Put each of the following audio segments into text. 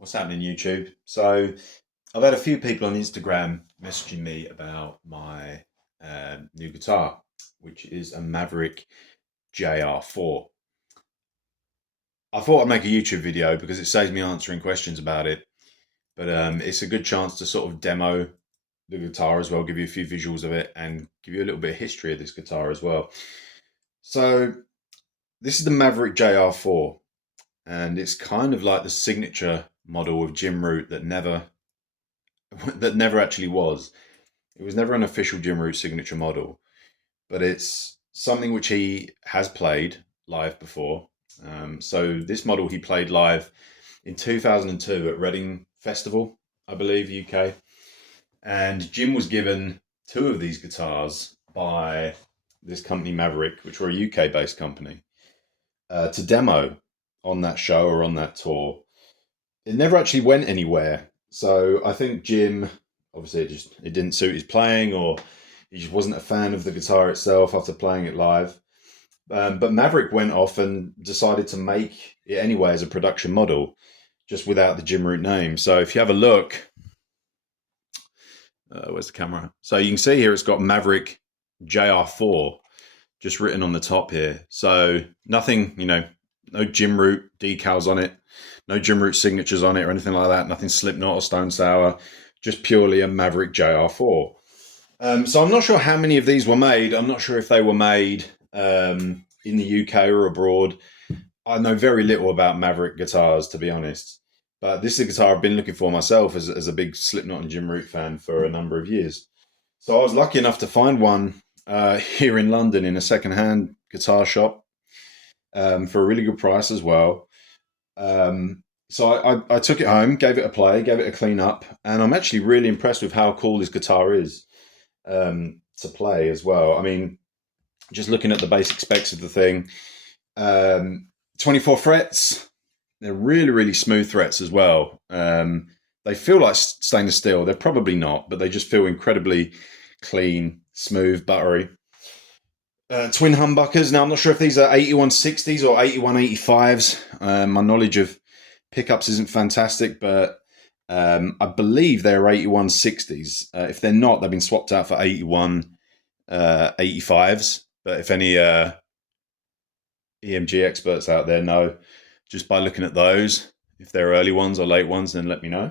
What's happening, YouTube? So, I've had a few people on Instagram messaging me about my new guitar, which is a Maverick JR4. I thought I'd make a YouTube video because it saves me answering questions about it, but it's a good chance to sort of demo the guitar as well, give you a few visuals of it, and give you a little bit of history of this guitar as well. So, this is the Maverick JR4, and it's kind of like the signature model of Jim Root that never actually was. It was never an official Jim Root signature model, but it's something which he has played live before. So this model he played live in 2002 at Reading Festival, I believe, UK. And Jim was given two of these guitars by this company Maverick, which were a UK-based company, to demo on that show or on that tour. It never actually went anywhere. So I think Jim, obviously, it didn't suit his playing, or he just wasn't a fan of the guitar itself after playing it live. But Maverick went off and decided to make it anyway as a production model, just without the Jim Root name. So if you have a look, where's the camera? So you can see here it's got Maverick JR4 just written on the top here. So nothing, no Jim Root decals on it, no Jim Root signatures on it or anything like that. Nothing Slipknot or Stone Sour, just purely a Maverick JR4. So I'm not sure how many of these were made. I'm not sure if they were made in the UK or abroad. I know very little about Maverick guitars, to be honest. But this is a guitar I've been looking for myself as a big Slipknot and Jim Root fan for a number of years. So I was lucky enough to find one here in London in a second-hand guitar shop for a really good price as well. So I took it home, gave it a play, gave it a clean up, and I'm actually really impressed with how cool this guitar is to play as well. I mean, just looking at the basic specs of the thing, 24 frets, they're really, really smooth frets as well. They feel like stainless steel. They're probably not, but they just feel incredibly clean, smooth, buttery. Twin humbuckers. Now, I'm not sure if these are 8160s or 8185s. My knowledge of pickups isn't fantastic, but I believe they're 8160s. If they're not, they've been swapped out for 8185s. But if any EMG experts out there know, just by looking at those, if they're early ones or late ones, then let me know.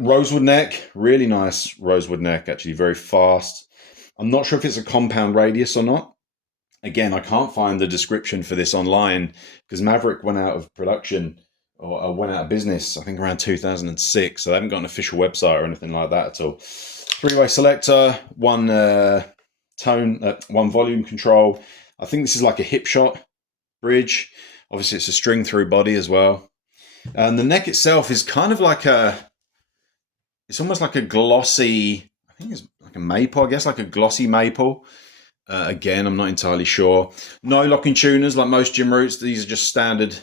Rosewood neck, really nice rosewood neck, actually very fast. I'm not sure if it's a compound radius or not. Again, I can't find the description for this online because Maverick went out of production or went out of business, I think around 2006. So they haven't got an official website or anything like that at all. Three-way selector, one volume control. I think this is like a hip shot bridge. Obviously, it's a string through body as well. And the neck itself is kind of like it's almost like a glossy, I think it's like a maple, I guess, like a glossy maple. Again, I'm not entirely sure. No locking tuners like most Jim Roots. These are just standard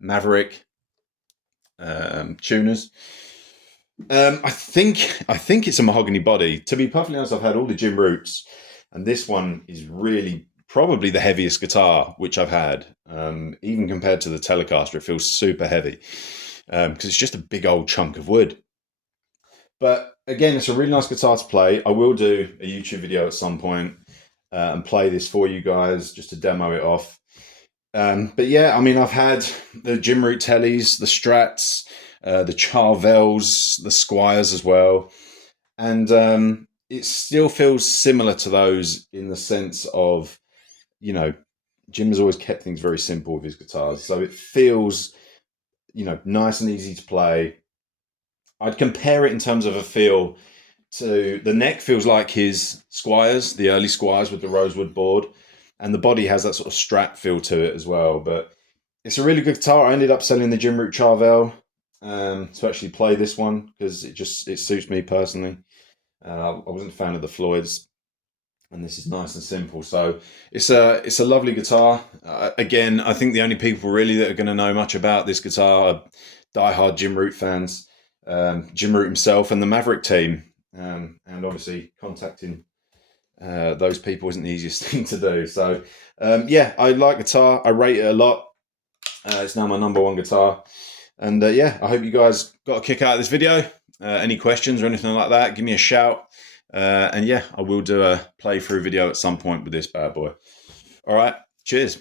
Maverick tuners. I think it's a mahogany body. To be perfectly honest, I've had all the Jim Roots, and this one is really probably the heaviest guitar which I've had. Even compared to the Telecaster, it feels super heavy because it's just a big old chunk of wood. But again, it's a really nice guitar to play. I will do a YouTube video at some point and play this for you guys just to demo it off. But yeah, I mean, I've had the Jim Root Tellys, the Strats, the Charvels, the Squires as well. And it still feels similar to those in the sense of, Jim has always kept things very simple with his guitars. So it feels, nice and easy to play. I'd compare it in terms of a feel to the neck feels like his Squires, the early Squires with the rosewood board, and the body has that sort of Strat feel to it as well. But it's a really good guitar. I ended up selling the Jim Root Charvel to actually play this one because it suits me personally. I wasn't a fan of the Floyds, and this is nice and simple. So it's a lovely guitar. Again, I think the only people really that are going to know much about this guitar are diehard Jim Root fans. Jim Root himself and the Maverick team, and obviously contacting those people isn't the easiest thing to do. So yeah, I like guitar. I rate it a lot. It's now my number one guitar. And yeah, I hope you guys got a kick out of this video. Any questions or anything like that, give me a shout. And yeah, I will do a playthrough video at some point with this bad boy. All right, cheers.